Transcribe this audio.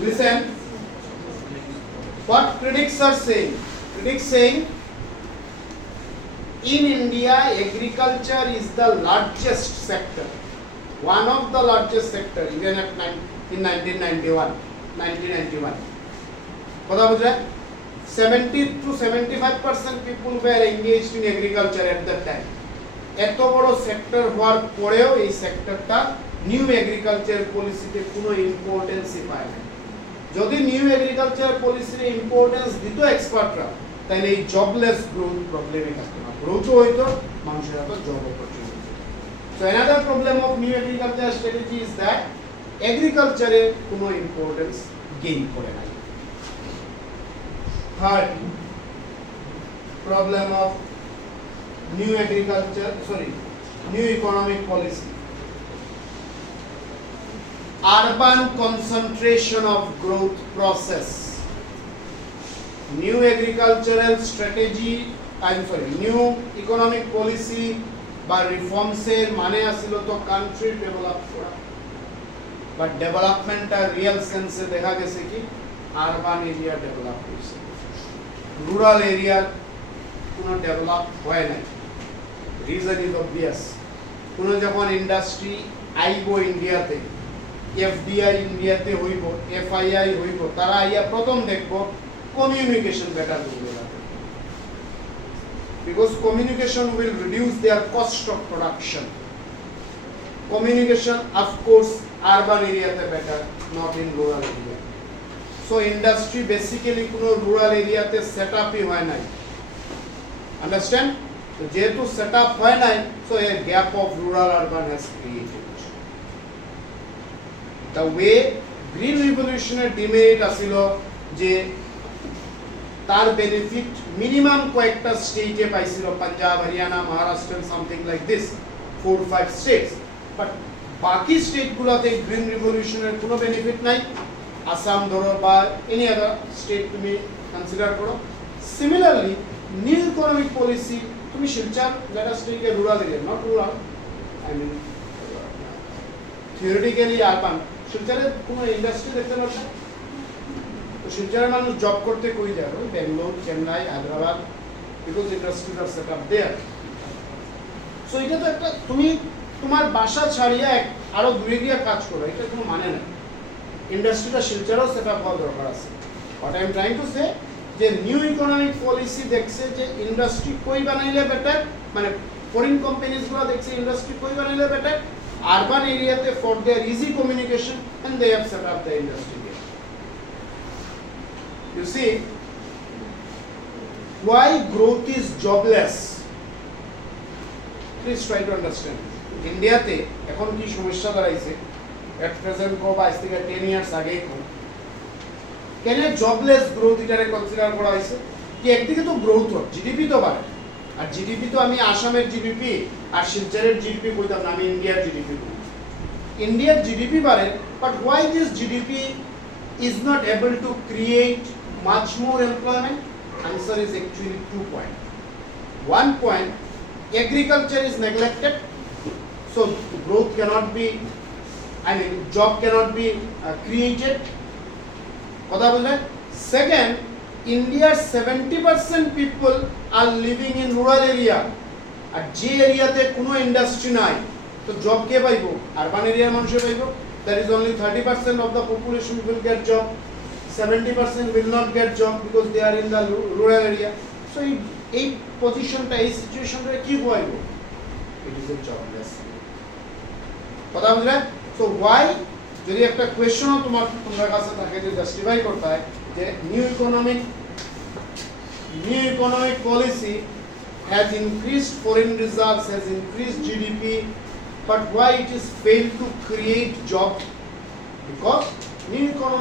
Listen, what critics are saying. Critics saying, in India, agriculture is the largest sector, one of the largest sector, even in 1991. কথা বুঝে 70 to 75% people were engaged in agriculture at that time. এত বড় সেক্টর হওয়ার পরেও এই সেক্টরটা new agriculture পলিসিতে কোনো ইম্পর্টেন্সই পায় না। যদি নিউ এগ্রিকালচার পলিসির ইম্পর্টেন্স দিত এক্সপার্টরা, তাহলে এই জবলেস গ্রোথ প্রবলেমই থাকতো না, গ্রোথও হইতো, মানুষের হাতে job opportunity. So another problem of new agriculture strategy is that এগ্রিকালচারে কোনো ইম্পর্টেন্স গেইন করে না। Third problem of new economic policy. Urban concentration of growth process. New agricultural strategy, new economic policy বা রিফর্মসের মানে আসিল তো কান্ট্রি ডেভেলপ করা, বাট ডেভেলপমেন্টটা রিয়েল সেন্সে দেখা গেছে কি আরবান এরিয়া ডেভেলপ হয়েছে, রুরাল এরিয়ার কোনো ডেভেলপ হয় নাই। রিজন ইজ অবভিয়াস, কোনো যখন ইন্ডাস্ট্রি আইব ইন্ডিয়াতে, এফডিআই ইন্ডিয়াতে হইব, এফআইআই হইব, তারা আইয়া প্রথম দেখব কমিউনিকেশন বেটার করবে, because communication will reduce their cost of production. Communication of course urban এরিয়াতে better, not in rural area. So industry basically কোনো রুরাল এরিয়াতে সেট আপই হয় নাই, আন্ডারস্ট্যান্ড? যেহেতু সেট আপ হয় নাই, so a gap of rural urban has created. The way green রিভলিউশনের ডিমেরিট আসিল যে তার বেনিফিট মিনিমাম কয়েকটা স্টেটে পাইছিল, Punjab, Haryana, Maharashtra, something like this, 4-5 states, but বাকি স্টেটগুলোতে গ্রিন রিভলিউশনের কোনো বেনিফিট নাই। আসাম ধরো বা এনি আদার স্টেট তুমি কনসিডার করো। সিমিলারলি নিউ ইকোনমিক পলিসি, তুমি Silchar let us take a rural area, not rural, I mean theoretically urban. শিলচরে কোনো ইন্ডাস্ট্রি দেখতে পাচ্ছ, তো শিলচরের মানুষ জব করতে কই যায়? ওই Bangalore, Chennai, Hyderabad, because industries are set up there. So এটা তো একটা, তুমি তোমার বাসা ছাড়িয়া আরো দূরে গিয়ে কাজ করো, এটা কোনো মানে নাই। ইন্ডাস্ট্রিটা শিলচরেও সেট আপ হওয়া দরকার আছে। What I am trying to say, যে নিউ ইকোনমিক পলিসি দেখছে যে ইন্ডাস্ট্রি কই বানাইলে বেটার, মানে ফরেন কোম্পানিজগুলো দেখছে ইন্ডাস্ট্রি কই বানাইলে বেটার আরবান এরিয়াতে for their easy communication, and they have set up the industry there. You see, why growth is jobless? Please try to understand. ইন্ডিয়াতে এখন কি সমস্যা দাঁড়াইছে, at present কো বা আজ থেকে 10 years আগে কো, কেন জবলেস গ্রোথ এটারে কনসিডার করা হয়েছে? কি একদিকে তো গ্রোথ হয়, জিডিপি তো বাড়ে, আর জিডিপি তো আমি আসামের জিডিপি আর শিলচরের জিডিপি কইতাম না, আমি ইন্ডিয়ার জিডিপি কই। ইন্ডিয়ার জিডিপি বাড়ে, but why this GDP is not able to create much more employment? Answer is actually 2 points. 1 point, agriculture is neglected, so growth cannot be, job cannot be created. কথা বুঝলেন? Second, India's 70% people are living in rural area, আর যে এরিয়াতে কোনো ইন্ডাস্ট্রি নাই, তো জব কে পাইব? আরবান এরিয়ার মানুষে পাইব। That is only 30% of the population will get job. 70% will not get job because they are in the rural area. So এই পজিশনটা, এই সিচুয়েশনটা কি হইব? It is a jobless. কথা বুঝলেন? So why, যদি একটা কোয়েশ্চনও তোমার কাছে থাকে যে জাস্টিফাই করতে হয় যে new economic policy has increased foreign reserves, has increased GDP, but why it is failed to create jobs? Because new economic